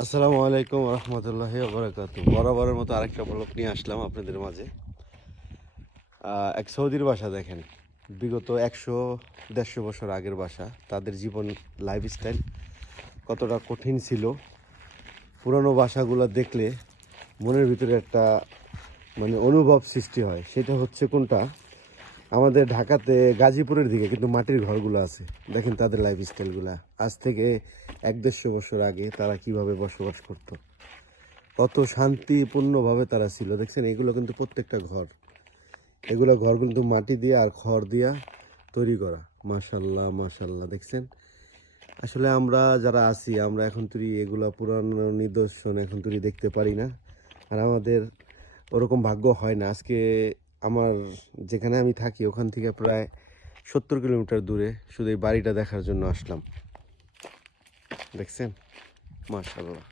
আসসালামু আলাইকুম রহমতুল্লাহি ওবরাকাতু। বরাবরের মতো আরেকটা ব্লগ নিয়ে আসলাম আপনাদের মাঝে। এক সৌদির বাসা দেখেন, বিগত 100-150 বছর আগের বাসা। তাদের জীবন লাইফস্টাইল কতটা কঠিন ছিল। পুরনো বাসাগুলো দেখলে মনের ভিতরে একটা অনুভব সৃষ্টি হয়। সেটা হচ্ছে কোনটা, আমাদের ঢাকাতে গাজীপুরের দিকে কিন্তু মাটির ঘরগুলো আছে। দেখেন তাদের লাইফস্টাইলগুলা আজ থেকে 100-150 বছর আগে তারা কিভাবে বসবাস করতো, কত শান্তিপূর্ণভাবে তারা ছিল। দেখছেন, এগুলো কিন্তু প্রত্যেকটা ঘর, এগুলো ঘর কিন্তু মাটি দিয়ে আর খড় দিয়া তৈরি করা। মাশাল্লাহ মাশাল্লাহ, দেখছেন। আসলে আমরা যারা আছি, আমরা এখন তুই এগুলা পুরানো নিদর্শন এখন তুই দেখতে পারি না, আর আমাদের ওরকম ভাগ্য হয় না। আজকে আমার যেখানে আমি থাকি ওখান থেকে প্রায় 70 কিলোমিটার দূরে শুধু এই বাড়িটা দেখার জন্য আসলাম। দেখছেন, মাশাল্লাহ।